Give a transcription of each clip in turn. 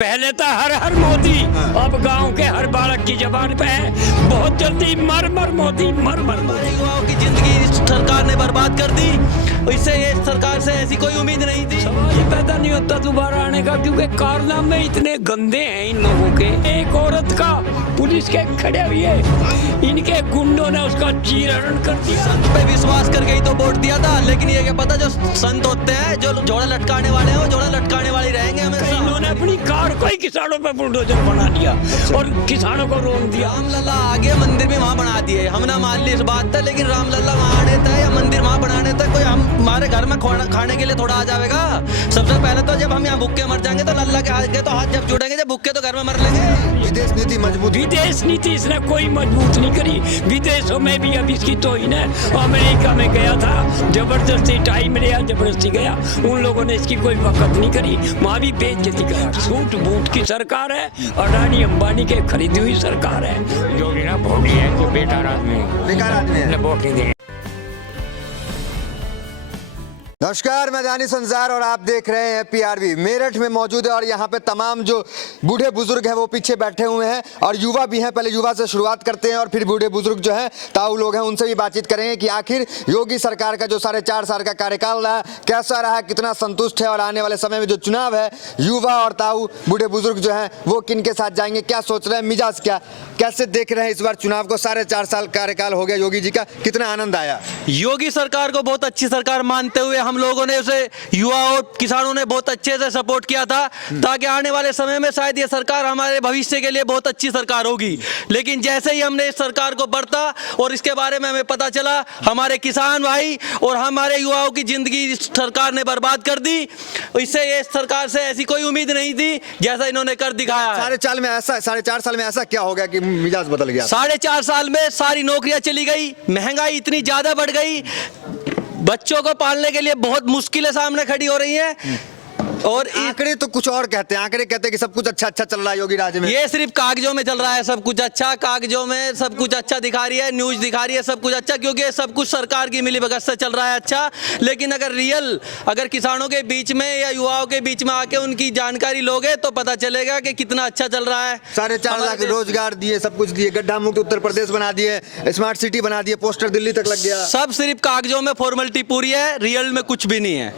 पहले तो हर हर मोदी, अब गांव के हर बालक की जबान पे है बहुत जल्दी मर मर मोदी, मर मर मोदी। युवाओं की जिंदगी सरकार ने बर्बाद कर दी। इससे ये सरकार से ऐसी कोई उम्मीद नहीं थी। सवाल ही पैदा नहीं होता दोबारा आने का, क्योंकि कारनामे इतने गंदे हैं इन लोगों के। एक औरत का पुलिस के खड़े हुए इनके गुंडों ने उसका चीरहरण कर दिया। संत पे विश्वास करके ही तो वोट दिया था, लेकिन ये क्या पता जो संत होते हैं, जो जोड़ा लटकाने वाले हैं, वो जोड़ा लटकाने वाले रहेंगे हमेशा। इन्होंने अपनी कार को ही किसानों पे बुलडोजर बना दिया और किसानों को रोक दिया। रामलला आगे मंदिर भी वहाँ बना दिए। हमने मान ली इस बात था, लेकिन रामलला वहाँ आने था या मंदिर वहाँ बनाने था, कोई हमारे घर में खाने के लिए थोड़ा आ जाएगा। सबसे पहले तो जब हम यहाँ भूखे मर जाएंगे तो लल्ला के हाथ के तो हाथ जब जुड़ेंगे, जब भूखे तो घर में मर लेंगे। विदेश नीति मजबूत, विदेश नीति इसने कोई मजबूत नहीं करी। विदेशों में भी अब इसकी तोहिन है। अमेरिका में गया था, जबरदस्ती टाइम लिया, जबरदस्ती गया, उन लोगों ने इसकी कोई वक़्त नहीं करी, वहाँ भी बेइज्जती करा। सूट बूट की सरकार है, अडानी अंबानी के खरीदी हुई सरकार है। जो ना भोगी है, जो बेकार आदमी है, बेकार आदमी है। वोट नहीं देंगे। नमस्कार, मैं दानिश संसार और आप देख रहे हैं पीआरवी। मेरठ में मौजूद है और यहाँ पे तमाम जो बूढ़े बुजुर्ग हैं वो पीछे बैठे हुए हैं और युवा भी हैं। पहले युवा से शुरुआत करते हैं और फिर बूढ़े बुजुर्ग जो हैं, ताऊ लोग हैं, उनसे भी बातचीत करेंगे कि आखिर योगी सरकार का जो 4.5 साल का कार्यकाल रहा कैसा रहा, कितना संतुष्ट है और आने वाले समय में जो चुनाव है, युवा और ताऊ बूढ़े बुजुर्ग जो हैं वो किन के साथ जाएंगे, क्या सोच रहे हैं, मिजाज क्या, कैसे देख रहे हैं इस बार चुनाव को। 4.5 साल कार्यकाल हो गया योगी जी का, कितना आनंद आया। योगी सरकार को बहुत अच्छी सरकार मानते हुए हम लोगों ने उसे, युवा और किसानों ने बहुत अच्छे से सपोर्ट किया था, ताकि आने वाले समय में शायद ये सरकार हमारे भविष्य के लिए बहुत अच्छी सरकार होगी। लेकिन जैसे ही हमने इस सरकार को बढ़ता और इसके बारे में हमें पता चला, हमारे किसान भाई और हमारे युवाओं की जिंदगी सरकार ने बर्बाद कर दी। इससे ये सरकार से ऐसी कोई उम्मीद नहीं थी जैसा इन्होंने कर दिखाया। 4.5 साल में ऐसा क्या हो गया कि मिजाज बदल गया। 4.5 साल में सारी नौकरियां चली गई, महंगाई इतनी ज्यादा बढ़ गई, बच्चों को पालने के लिए बहुत मुश्किलें सामने खड़ी हो रही हैं। और आंकड़े तो कुछ और कहते हैं, आंकड़े कहते हैं कि सब कुछ अच्छा अच्छा चल रहा है योगी राज में। ये सिर्फ कागजों में चल रहा है सब कुछ अच्छा, कागजों में सब कुछ अच्छा दिखा रही है, न्यूज दिखा रही है सब कुछ अच्छा, क्योंकि सब कुछ सरकार की मिलीभगत से चल रहा है अच्छा। लेकिन अगर किसानों के बीच में या युवाओं के बीच में आके उनकी जानकारी लोगे तो पता चलेगा कि कितना अच्छा चल रहा है। 4.5 लाख रोजगार दिए, सब कुछ दिए, गड्ढा मुक्त उत्तर प्रदेश बना दिए, स्मार्ट सिटी बना दिए, पोस्टर दिल्ली तक लग गया। सब सिर्फ कागजों में फॉर्मेलिटी पूरी है, रियल में कुछ भी नहीं है।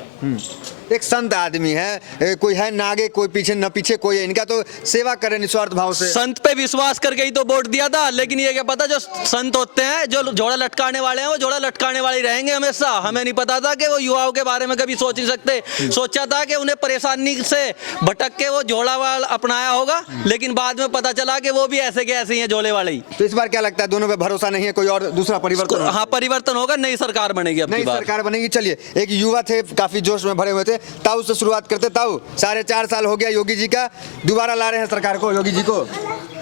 एक संत आदमी है, कोई है ना आगे कोई पीछे, न पीछे कोई है, इनका तो सेवा करे निस्वार्थ भाव से। संत पे विश्वास करके ही तो वोट दिया था, लेकिन ये क्या पता जो संत होते हैं, जो जोड़ा लटकाने वाले हैं, वो जोड़ा लटकाने वाले रहेंगे हमेशा। हमें नहीं पता था कि वो युवाओं के बारे में कभी सोच नहीं सकते। सोचा था कि उन्हें परेशानी से भटक के वो जोड़ा वाला अपनाया होगा, लेकिन बाद में पता चला कि वो भी ऐसे के ऐसे ही हैं, जोड़े वाले ही। तो इस बार क्या लगता है, दोनों पे भरोसा नहीं है, कोई और दूसरा परिवर्तन? हाँ, परिवर्तन होगा, नई सरकार बनेगी, नई सरकार बनेगी। चलिए, एक युवा थे, काफी जोश में भरे हुए थे, ताऊ से शुरुआत करते। ताऊ, 4.5 साल हो गया योगी जी का, दोबारा ला रहे हैं सरकार को, योगी जी को।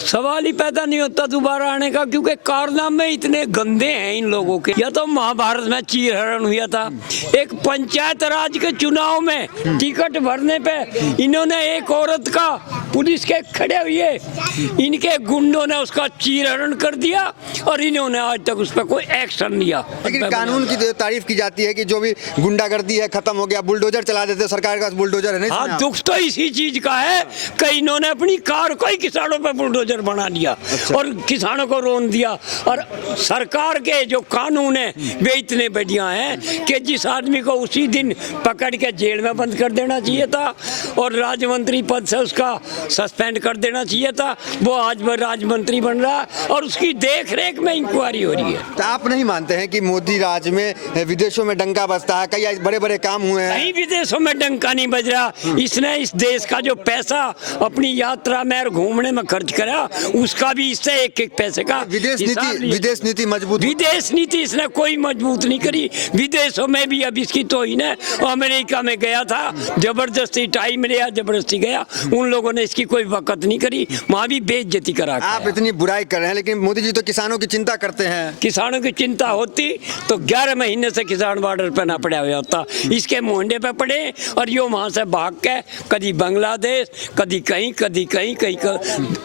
सवाल ही पैदा नहीं होता दोबारा आने का, क्योंकि कारनामे इतने गंदे हैं इन लोगों के। या तो महाभारत में चीरहरण हुआ था, एक पंचायत राज के चुनाव में टिकट भरने पे इन्होंने एक औरत का पुलिस के खड़े हुए इनके गुंडों ने उसका चीरहरण कर दिया और इन्होंने आज तक उस पर कोई एक्शन लिया। लेकिन कानून की तारीफ की जाती है कि जो भी गुंडागर्दी है खत्म हो गया, बुलडोजर चला देते, सरकार के पास बुलडोजर है। नहीं, हाँ, दुख तो इसी चीज का है कि इन्होंने अपनी कार को ही किसानों पे बुलडोजर बना दिया और किसानों को रोन दिया। और सरकार के जो कानून है वे इतने बढ़िया हैं कि जिस आदमी को उसी दिन पकड़ के जेल में बंद कर देना चाहिए था और राज्य मंत्री पद से उसका सस्पेंड कर देना चाहिए था, वो आज राज्य मंत्री बन रहा और उसकी देख रेख में इंक्वायरी हो रही है। तो आप नहीं मानते हैं कि मोदी राज में विदेशों में डंका बजता है, कई बड़े बड़े काम हुए हैं? कहीं विदेशों में डंका नहीं बज रहा। इसने इस देश का जो पैसा अपनी यात्रा में और घूमने में खर्च करा, उसका भी इससे एक एक पैसे का विदेश नीति मजबूत। विदेश नीति इसने कोई मजबूत नहीं करी। विदेशों में भी अब इसकी तोहिन है। अमेरिका में गया था, जबरदस्ती टाइम लिया, जबरदस्ती गया, उन लोगों ने इसकी कोई वक़्त नहीं करी, वहाँ भी बेइज्जती करा। आप इतनी बुराई कर रहे हैं, लेकिन मोदी जी तो किसानों की चिंता करते हैं। किसानों की चिंता होती तो 11 महीने से किसान बॉर्डर पर ना पड़ा हुआ होता। इसके मोहंडे पे पड़े रहे और यो वहाँ से भाग के कभी बांग्लादेश कभी कहीं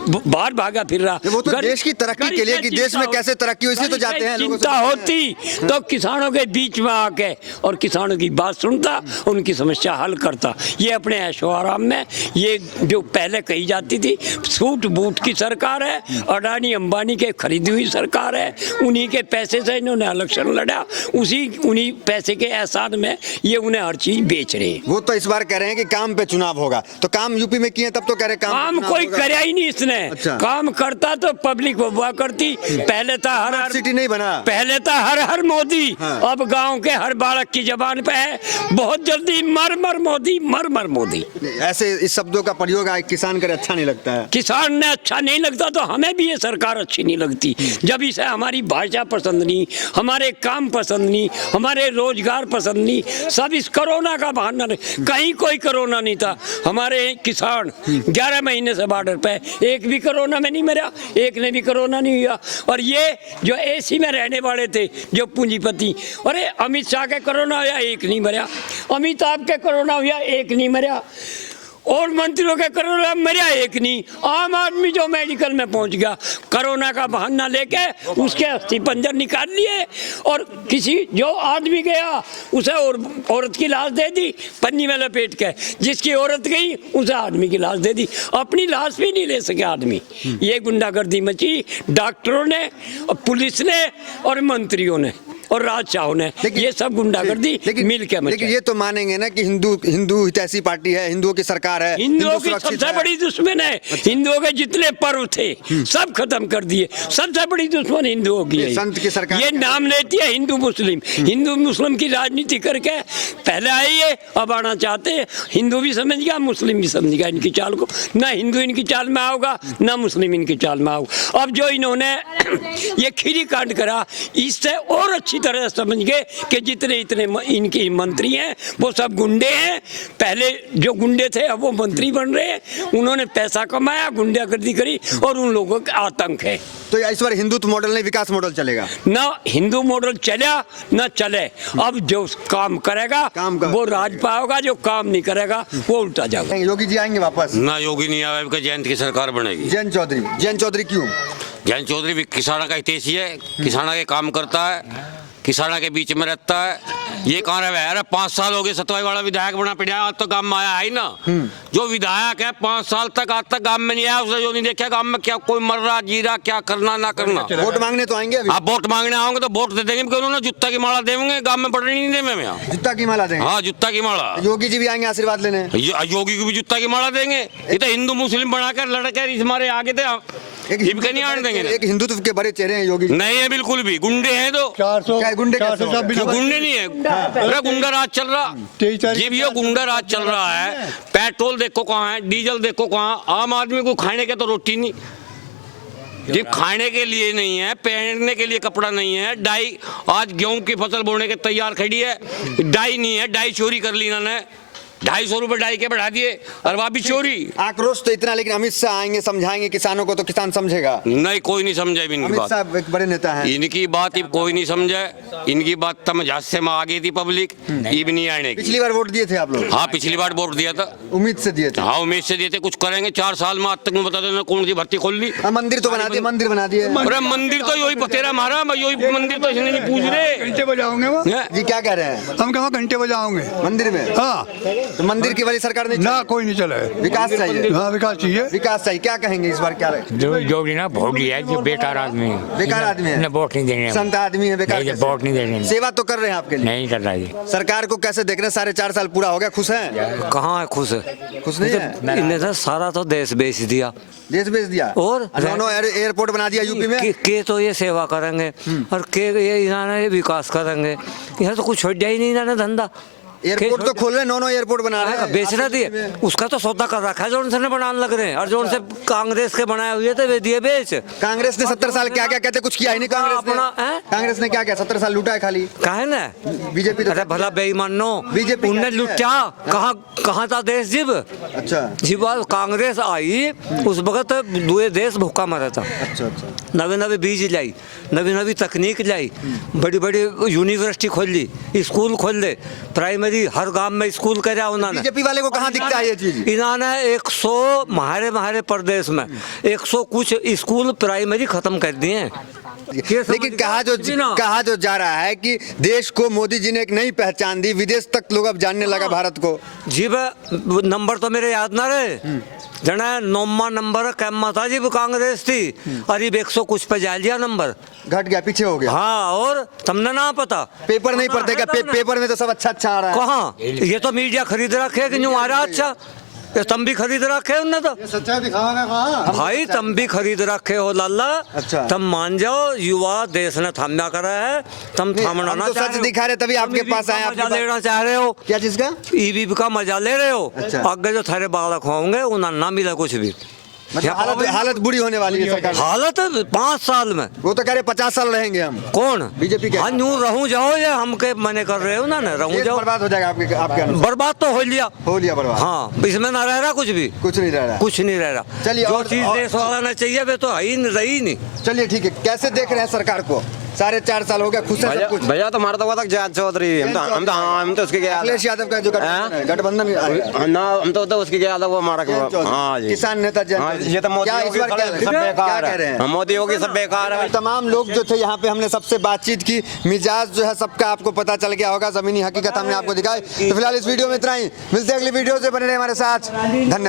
बाहर भागा फिर रहा। वो तो देश की तरक्की के लिए कि देश में कैसे तरक्की हो इसलिए तो जाते हैं। लोगों से चिंता होती तो किसानों के बीच में आके और किसानों की बात सुनता, उनकी समस्या हल करता। ये अपने ऐशो आराम में ये जो पहले कही जाती थी सूट बूट की सरकार है, अडानी अंबानी के खरीदी हुई सरकार है, उन्हीं के पैसे से इन्होंने इलेक्शन लड़ा, उन्हीं पैसे के एहसान में ये उन्हें हर चीज बेच रहे हैं। वो तो इस बार कह रहे हैं कि काम पे चुनाव होगा, तो काम यूपी में किए तब तो कह रहे काम कोई कराया ही नहीं इसने। अच्छा। काम करता तो पब्लिक हुआ करती। पहले था हर सिटी नहीं बना, पहले था हर मोदी। हाँ। अब गांव के हर बालक की जबान पे है बहुत जल्दी मर मर मोदी। ऐसे इस शब्दों का प्रयोग किसान करे अच्छा नहीं लगता है। किसान ने अच्छा नहीं लगता तो हमें भी ये सरकार अच्छी नहीं लगती। जब इसे हमारी भाषा पसंद नहीं, हमारे काम पसंद नहीं, हमारे रोजगार पसंद नहीं, सब इस कोरोना का बहाना नहीं। कहीं कोई कोरोना नहीं था। हमारे किसान 11 महीने से बॉर्डर पे एक भी कोरोना में नहीं मरा, एक ने भी कोरोना नहीं हुआ। और ये जो एसी में रहने वाले थे जो पूंजीपति, अरे अमित शाह के कोरोना हुआ एक नहीं मरा, अमिताभ के कोरोना हुआ एक नहीं मरा, और मंत्रियों के कोरोना मरा एक नहीं। आम आदमी जो मेडिकल में पहुंच गया कोरोना का बहाना लेके उसके अस्थि पंजर निकाल लिए, और किसी जो आदमी गया उसे और औरत की लाश दे दी पन्नी में लपेट के, जिसकी औरत गई उसे आदमी की लाश दे दी, अपनी लाश भी नहीं ले सके आदमी। ये गुंडागर्दी मची डॉक्टरों ने और पुलिस ने और मंत्रियों ने और राजशाहों ने, ये सब गुंडागर्दी मिल के। लेकिन ये तो मानेंगे ना कि हिंदू हितैषी पार्टी है, हिंदुओं की सरकार है, हिंदुओं की सुरक्षित सबसे है। बड़ी दुश्मन है। हिंदुओं के जितने पर्व थे सब खत्म कर दिए। सबसे बड़ी दुश्मन हिंदुओं की है। संत की सरकार ये नाम लेती है हिंदू मुस्लिम की राजनीति करके पहले आई है, अब आना चाहते हैं। हिंदू भी समझ गया, मुस्लिम भी समझ गया इनकी चाल को। ना हिंदू इनकी चाल में आओगा, ना मुस्लिम इनकी चाल में आओगा। अब जो इन्होंने ये खीरी कांड करा, इससे और अच्छी तरह समझ गए कि जितने इतने इनके मंत्री हैं वो सब गुंडे हैं। पहले जो गुंडे थे अब वो मंत्री बन रहे हैं। उन्होंने पैसा कमाया, गुंडागर्दी करी और उन लोगों का आतंक है। तो इस बार हिंदुत्व मॉडल नहीं विकास मॉडल चलेगा। ना हिंदू मॉडल चला ना चले। अब जो काम करेगा वो राज पाएगा, जो काम नहीं करेगा वो उल्टा जाएगा। योगी जी आएंगे वापस? ना योगी नहीं आएगा, जयंत की सरकार बनेगी। जयंत चौधरी क्यों? जयंत चौधरी भी किसाना का हितैषी है, किसाना के काम करता है, किसाना के बीच में रहता है। ये कहाँ रहा है? 5 साल हो गए सतवाई वाला विधायक बना पड़ा, आज तो गांव में आया है ना। जो विधायक है 5 साल तक आज तक गांव में नहीं आया, उसने जो नहीं देखा गांव में क्या कोई मर रहा जी रहा, क्या करना ना करना। वोट मांगने तो आएंगे अभी? आप वोट मांगने आओगे तो वोट दे देंगे, क्योंकि उन्होंने जूता की माला देंगे, गांव में बढ़ने नहीं देंगे। जूता की माला देंगे? हाँ, जूता की माला। योगी जी भी आएंगे आशीर्वाद लेने? योगी को भी जूता की माला देंगे। ये तो हिंदू मुस्लिम बनाकर लड़के हमारे आगे थे, नहीं आने देंगे। एक हिंदुत्व के बड़े चेहरे हैं योगी जी। नहीं है बिल्कुल भी, गुंडे हैं। तो 400 गुंडे गुंडे नहीं है, पूरा गुंडा राज चल रहा। ये भी गुंडा राज चल रहा है। पेट्रोल देखो कहाँ है, डीजल देखो कहाँ। आम आदमी को खाने के तो रोटी नहीं, ये खाने के लिए नहीं है, पहनने के लिए कपड़ा नहीं है। डाई आज गेहूं की फसल बोने के तैयार खड़ी है, डाई नहीं है, डाई चोरी कर ली इन्होंने। 250 रुपए डाई के बढ़ा दिए और वह भी चोरी। आक्रोश तो इतना, लेकिन अमित शाह आएंगे समझाएंगे किसानों को तो किसान समझेगा? नहीं, कोई नहीं समझे इनकी अमित बात। शाह एक बड़े नेता हैं। इनकी बात कोई नहीं समझे। इनकी बात तम झांसे में आ गई थी पब्लिक, ये भी नहीं आने की। पिछली बार वोट दिए थे आप लोग? हाँ, पिछली बार वोट दिया था, उम्मीद से दिए थे। हाँ, उम्मीद से दिए थे कुछ करेंगे। 4 साल में आज तक में बता देना कौन सी भर्ती खोल ली। मंदिर तो बना दिए, मंदिर बना दिए। अरे मंदिर तो यही तेरा मारा, यही मंदिर तो इसने नहीं पूछ रहे। घंटे बजाओगे वो? जी क्या कह रहे हैं? हम कहाँ घंटे बजाओगे मंदिर में? हाँ, तो मंदिर की वाली सरकार नहीं ना कोई नहीं चला है। विकास चाहिए। हाँ, विकास चाहिए। विकास चाहिए। क्या कहेंगे इस बार? क्या रहे? जो योगी ना वोट लिया है, जो बेकार आदमी है, बेकार आदमी है, वोट नहीं देने। संत आदमी है, बेकार नहीं, कैसे? वोट नहीं देने। सेवा तो कर रहे हैं आपके लिए? नहीं कर रहा जी। सरकार को कैसे देख रहे हैं? 4.5 साल पूरा हो गया, खुश हैं? कहाँ है खुश? खुश नहीं है? इन्हें तो सारा तो देश बेच दिया। देश बेच दिया और दोनों एयरपोर्ट बना दिया यूपी में। के तो ये सेवा करेंगे और के ये इन्होंने विकास करेंगे। यहाँ तो कुछ छोड़ दिया ही नहीं इन्होंने धंधा। एयरपोर्ट तो खोल रहे, नौ एयरपोर्ट बना रहे हैं। बेचना दिए, उसका तो सौदा कर रखा है जो उनसे बनाने लग रहे हैं, और जो उनसे कांग्रेस के बनाए हुए थे वे दिए बेच। कांग्रेस ने 70 साल क्या क्या कहते कुछ किया ही नहीं। कांग्रेस ने क्या क्या 70 साल लूटा है खाली। कहे ना बीजेपी अरे भला बेईमानो, बीजेपी उनने लुटा। कहाँ था देश जब? अच्छा जी बात कांग्रेस आई उस वक्त दूसरे देश भूखा मरा था। अच्छा अच्छा। नवे नवे बीज लाई, नवी नवी तकनीक लाई, बड़ी बड़ी यूनिवर्सिटी खोल ली, स्कूल खोल दे, प्राइमरी करी, हर गांव में स्कूल करा उन्होंने। बीजेपी वाले को कहाँ दिखता है ये चीज? इन्होंने 100 हमारे प्रदेश में 100 कुछ स्कूल प्राइमरी खत्म कर दिए हैं। लेकिन कहा जो जा रहा है कि देश को मोदी जी ने एक नई पहचान दी, विदेश तक लोग अब जानने लगा भारत को। जी नंबर तो मेरे याद ना रहे, जना 9वां नंबर कैम्मा था जी, वो कांग्रेस थी, और ये 100 कुछ पे जा लिया नंबर, घट गया, पीछे हो गया। हाँ, और तुमने ना पता पेपर नहीं पढ़ते क्या? पेपर में तो सब अच्छा अच्छा आ रहा है। कहाँ, ये तो मीडिया खरीद रखे कि न्यू आ रहा अच्छा, ये तुम भी खरीद रखे हो ना, तो सच्चाई दिखाओगे कहाँ? भाई तुम भी खरीद रखे हो लाला। अच्छा। तुम मान जाओ, युवा देश ने थामना करा है, तुम थामना हम ना तो चाह सच रहे हो। दिखा रहे तभी आपके तुम पास आए। EVP का मजा लेना चाह रहे हो, क्या चीज का? ईवीपी का मजा ले रहे हो। अच्छा। आगे जो थारे बालक होंगे उन्हें ना मिला कुछ भी। मतलब हालत बुरी होने वाली है सरकार। हालत 5 साल में वो तो कह रहे 50 साल रहेंगे हम। कौन बीजेपी के? हाँ, यूं रहूं जाओ, ये हमके मने कर रहे हो ना, रहूं देश जाओ। बर्बाद हो जाएगा आपके अनुसार। बर्बाद तो हो लिया। हो लिया बर्बाद। हाँ, इसमें ना रह रहा कुछ भी, कुछ नहीं रह रहा है। कुछ नहीं रह रहा। चलिए, जो और- चीज और- देश वाला ने चाहिए वे तो है ही रही नहीं। चलिए ठीक है, कैसे देख रहे हैं सरकार को? 4.5 साल हो गया, खुश है सब कुछ। भैया तो हमारा तो हुआ था जयंत चौधरी, हम तो उसके गया अखिलेश यादव का जो गठबंधन है, गठबंधन आएगा। ना, हम तो उसके गया था वो हमारा। जयंत चौधरी, हाँ जी, किसान नेता जयंत हाँ, चौधरी। ये तो मोदी क्या इस योगी बार क्या सब बेकार कह रहे है। हैं? मोदी योगी सब बेकार है। तमाम लोग जो थे यहाँ पे, हमने सबसे बातचीत की, मिजाज जो है सबका आपको पता चल गया होगा, जमीनी हकीकत हमने आपको दिखाई। तो फिलहाल इस वीडियो में इतना ही, मिलते हैं अगली वीडियो से, बने रहे हमारे साथ, धन्यवाद।